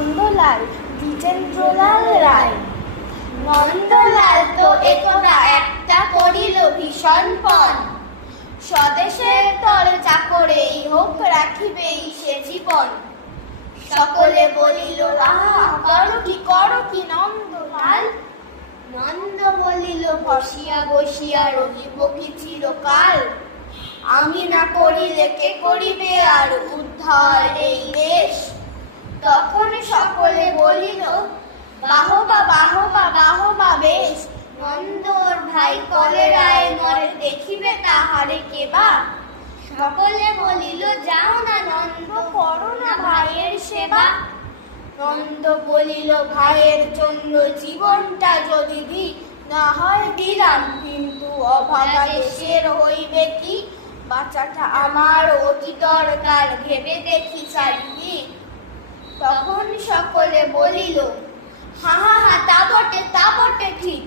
নন্দলাল দ্বিজেন্দ্রলাল রায়। নন্দলাল তো একদা একটা করিল ভীষণ পণ, স্বদেশের তরে চাকরেই হোক রাখিবেই সে জীবন। সকলে বলিল আহা করো কি নন্দলাল। নন্দ বলিল বসিয়া বসিয়া রহিব কি চিরকাল। আমি না করিলে কে করিবে আর উদ্ধার এই দেশ। তখন সকলে বলিল বাহবা বাহবা বাহবা বেশ। নন্দর ভাই কলেরায় মরে দেখিবে তাহারে কেবা। সকলে বলিল যাও না নন্দ করো না ভাইয়ের সেবা। নন্দ বলিল ভাইয়ের জন্য জীবনটা যদি দি, না হয় দিলাম, কিন্তু অভাগা দেশের হইবে কি। বাচ্চাটা আমার অতি দরকার ভেবে দেখি চারিদিকে। তখন সকলে বলিল হা হা হা তা বটে ঠিক।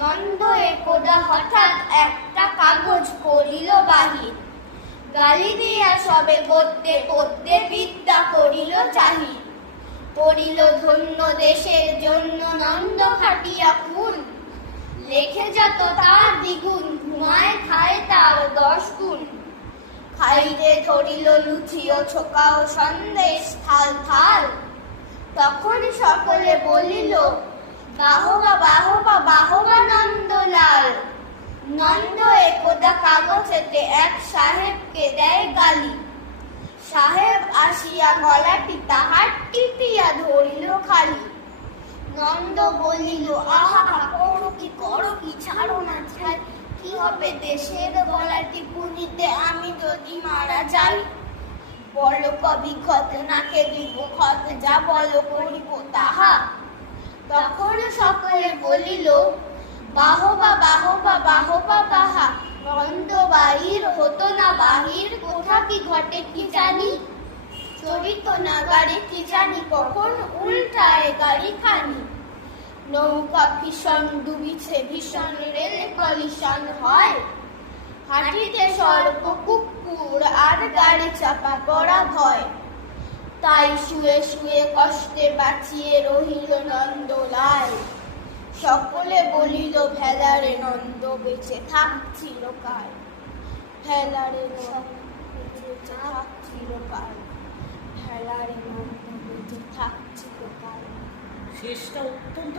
নন্দ একদা হঠাৎ একটা কাগজ করিল বাহির, গালি দিয়া সবে গদ্যে পদ্যে বিদ্যা করিল জাহির। পড়িল ধন্য দেশের জন্য নন্দ খাটিয়া খুন, লেখে যত তার দ্বিগুণ, ঘুমায় খায় তার 10 গুণ। খাইতে ধরিল লুচি ও ছোকা ও সন্দেশ থাল থাল। তখন সকলে বলিল বাহবা বাহবা বাহবা নন্দলাল। নন্দ একদা কাগজেতে এক সাহেবকে দেয় গালি, সাহেব আসিয়া গলাটি তাহার টিপিয়া ধরিল খালি। নন্দ বলিল আহা করো কি ছাড়ো না ছাই। কি হবে দেশের গলাটি পুনিতে আমি যদি মারা যাই। বলো কবি ক্ষত নাকে দিব ক্ষত, যা বলো করিব তাহা। তখন সকলে বলিল বাহবা বাহবা বাহবা বাহা। নন্দ বাহির হতো না বাহির, কোথা কি ঘটে কি জানি। চরিত না গাড়ি কি জানি কখন উল্টায় গাড়ি খানি। নৌকা ভীষণ ডুবিছে ভীষণ রেল কলিশন হয়। হাঁটিতে সর্প কুকুর আর গাড়ি চাপা পড়া ভয়। তাই শুয়ে শুয়ে কষ্টে বাঁচিয়ে রহিল নন্দলাল। সকলে বলিল ভেলারে নন্দ বেঁচে থাকছিল কাল। ভেলারে নন্দ বেঁচে থাকছিল কাল। ভেলারে নন্দ বেঁচে থাকছিল কাল। শেষটা অত্যন্ত